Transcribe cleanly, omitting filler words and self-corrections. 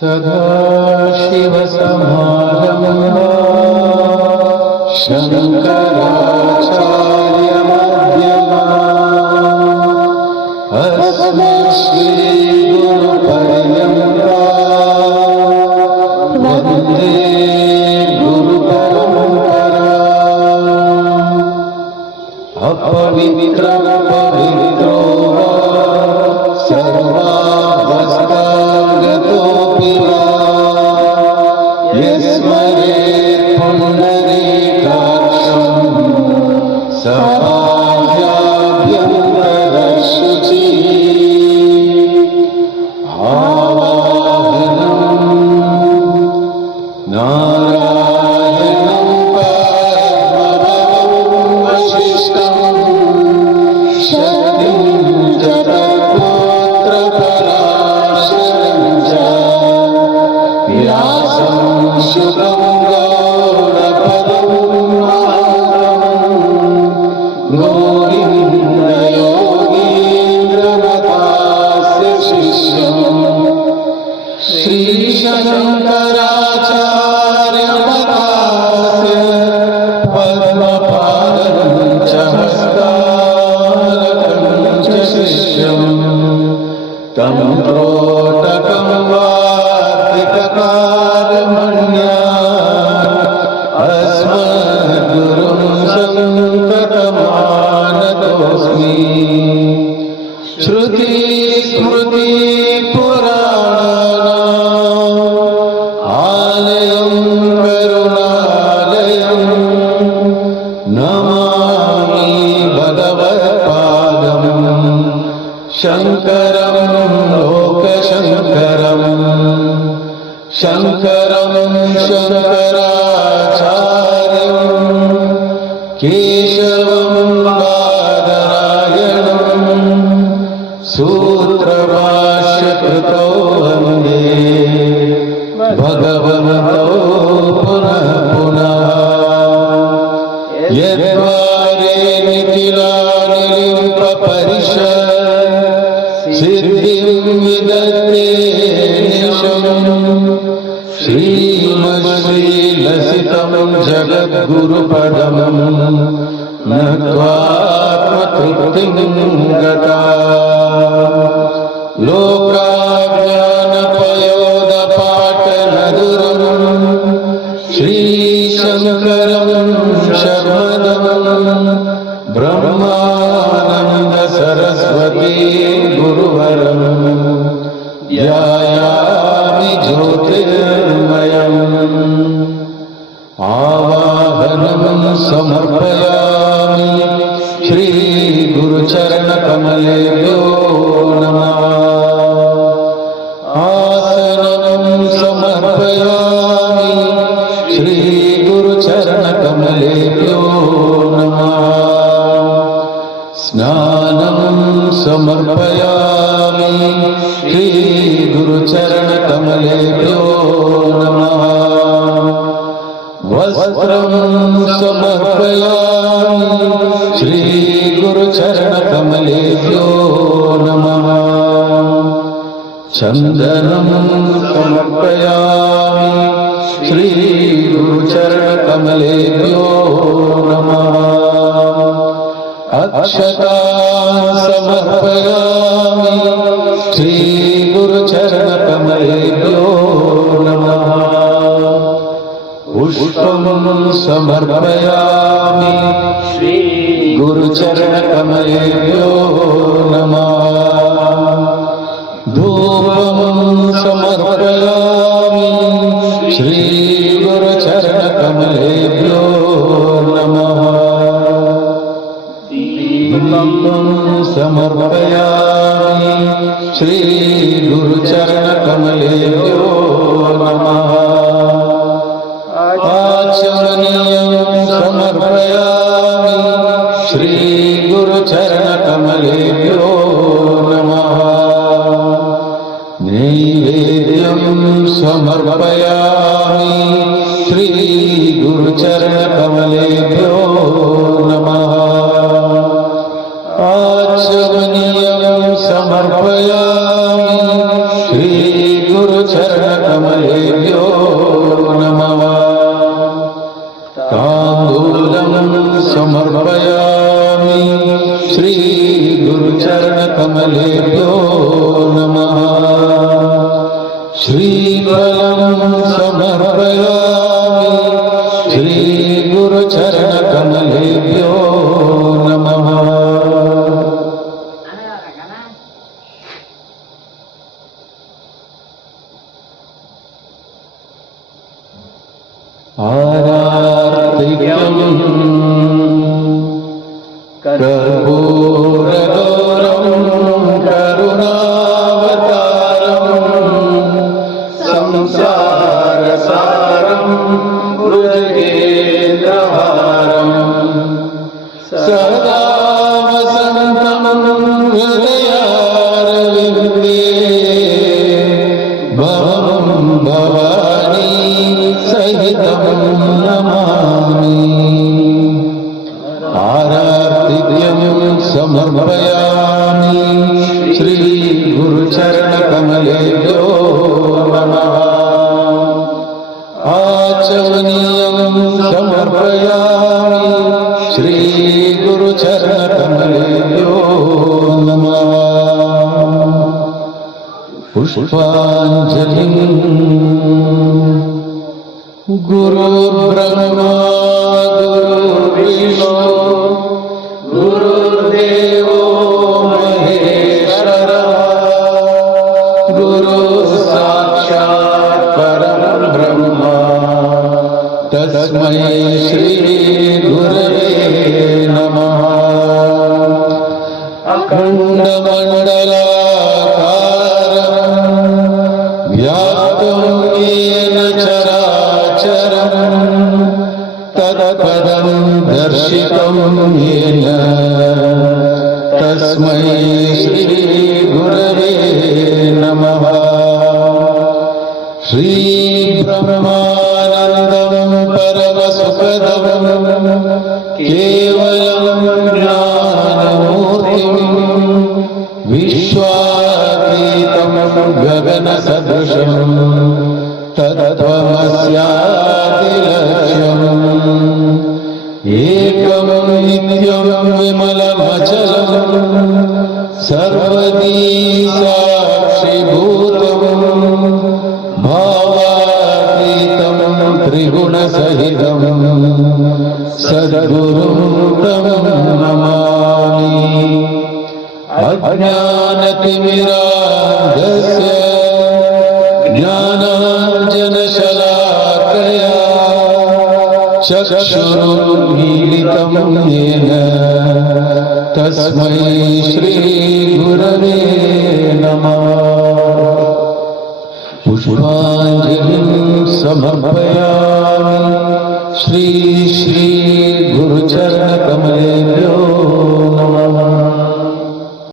सदाशिवसमारम्भा शङ्कराचार्यमध्यमाम् अस्मद्श्रीगुरुपर्यन्ताम् वन्दे गुरुपरम्पराम्। अपवित्रं पवित्रो वा सर्वावस्थागतोऽपि वा यस्मरेत् पुण्डरीकाक्षं स पाह्याभ्यन्तरशुचिः। आवाहनं नारायणं परमभवं वसिष्ठं शक्तिं च तत्पुत्रपराशरं च व्यासं शुकं गौडपदं महान्तमं गोविन्दयोगीन्द्रमतास्य शिष्यम् श्रीशङ्कराचार्यमतास्य पद्मपादं च हस्तारकं च शिष्यम् तं त्रोटकं वार्तिककारमण्या अस्मद्गुरुं सन्ततमानतोऽस्मि। श्रुतिस्मृतिपुराणानाम् आलयं करुणालयं नमामि भगवत्पादं शङ्करं लोकशङ्करं शङ्करं शङ्कराचार्यं केशवं बादरायणं सूत्रभाष्यकृतो वन्दे भगवतो पुनः पुनः। यद्वारे निखिलानिलिम्पपरिषत् सिद्धिं विदत्ते निशम् श्रीमश्रीलसितं जगद्गुरुपदं नत्वात्मतृप्तिं गता। लोकाज्ञानपयोदपाटनदुरं श्रीशङ्करं शर्मदं ब्रह्मानन्दसरस्वती गुरुवरं ध्यायामि ज्योतिर्मयम्। आवाहनं समर्पयामि श्रीगुरुचरणकमलेभ्यो नमः। आसनं समर्पयामि श्रीगुरुचरणकमलेभ्यो नमः। स्नानं समर्पयामि श्रीगुरुचरणकमलेभ्यो नमः। वस्त्रं समर्पयामि श्रीगुरुचरणकमलेभ्यो नमः। चन्दनं समर्पयामि श्रीगुरुचरणकमलेभ्यो नमः। अक्षतान् समर्पयामि श्रीगुरुचरणकमलेभ्यो नमः। पुष्पं समर्पयामि श्रीगुरुचरणकमलेभ्यो नमः। धूपं समर्पयामि श्रीगुरुचरणकमलेभ्यो नमः। दीपं समर्पयामि श्रीगुरुचरणकमलेभ्यो नमः। आचमनीयं समर्पयामि श्रीगुरुचरणकमलेभ्यो नमः। नैवेद्यं समर्पयामि श्रीगुरुचरणकमलेभ्यो नमः। आचमनीयं समर्पयामि श्रीगुरुचरणकमलेभ्यो कमलेभ्यो नमः। ताम्बूलं समर्पयामि श्री गुरुचरणकमलेभ्यो नमः। श्रीफलं समर्पयामि श्री गुरुचरणकमलेभ्यो नमः। आरार्तिक्यं कर्पूरगौरं करुणावतारं संसारसारं भुजगेन्द्रहारं सदा वसन्तं हृदयारविन्दे भवं भवानी सहितं नमामि। आरार्तिक्यं समर्पयामि श्री गुरुचरणकमलेभ्यो नमः। आचमनीयं समर्पयामि श्री गुरुचरणकमलेभ्यो नमः। पुष्पाञ्जलिं गुरुर्ब्रह्मा गुरुर्विष्णु गुरुर्देवो महेश्वरः गुरुः साक्षात् परं ब्रह्म तस्मै श्री गुरवे नमः। अखण्डमण्डलाकारं व्याप्तं येन चराचरं तत्पदं दर्शितं येन तस्मै श्री गुरवे नमः। श्री ब्रह्मानन्दं परमसुखदं केवलं ज्ञानमूर्तिं विश्वातीतं गगनसदृशं तत्त्वमस्यादिलक्ष्यम् एकं नित्यं विमलमचलं सर्वदी साक्षिभूतं भावातीतं त्रिगुणसहितं सद्गुरुं तं नमामि। अज्ञानतिमिरान्धस्य ज्ञानाञ्जनशलाकया चक्षुरुन्मीलितं येन तस्मै श्री गुरवे नमः। पुष्पाञ्जलिं समर्पयामि श्री